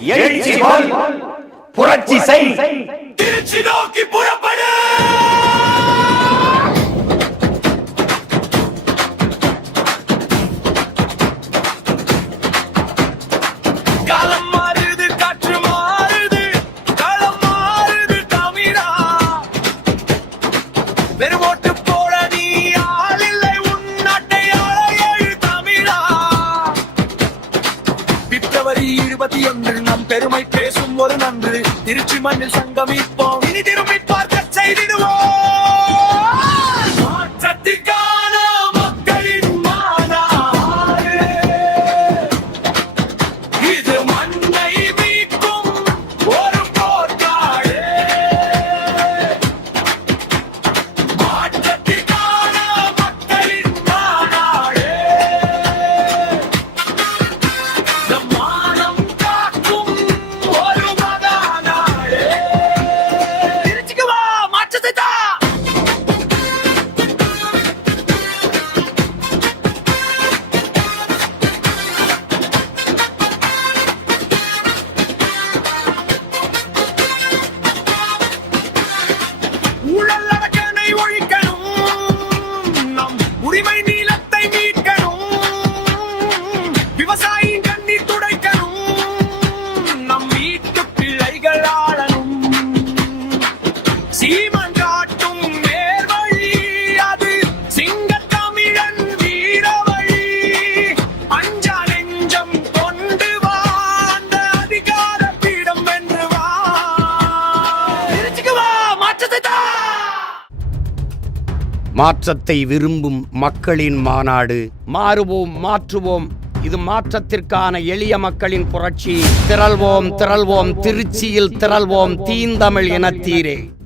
எழுச்சி போல் புரட்சி செய். திருச்சி நோக்கி புறப்படு. காலம் மாறுது, காற்று மாறுது, களம் மாறுது தமிழா. வெறும் ஓட்டு போட நீ ஆள் இல்லை, உன் நாட்டை ஆள எழு தமிழா. பிப்ரவரி 21 நம் பெருமை பேசும் ஒரு நன்று. திருச்சி மண்ணில் சங்கமிப்போம், இனி திரும்பி பார்க்க செய்திடுவோம். மாற்றத்திற்கான மக்களின் மாநாடு, இது மண்ணை மீட்கும் ஒரு போர்க்காடு. மாற்றத்திற்கான மக்களின் மாநாடு, நம் மானம் காக்கும் ஒரு மகாநாடு. திருச்சிக்கு வா, மாற்றத்தை தா. ஊழல் அடக்கனை ஒழிக்கணும், நம் உரிமை நீளத்தை மீட்கணும். விவசாயியின் கண்ணீர் துடைக்கணும், நம் வீட்டு பிள்ளைகள் ஆளணும். சீமன் காட்டும் நேர்வழி, அது சிங்கத்தமிழன் வீரவழி. அஞ்சா நெஞ்சம் கொண்டு வா, அந்த அதிகார பீடம் வென்று வா. திருச்சிக்கு வா, மாற்றத்தை தா. மாற்றத்தை விரும்பும் மக்களின் மாநாடு. மாறுவோம், மாற்றுவோம். இது மாற்றத்திற்கான எளிய மக்களின் புரட்சி. திரள்வோம், திரள்வோம், திருச்சியில் திரள்வோம், தீந்தமிழ் இனத்தீரே.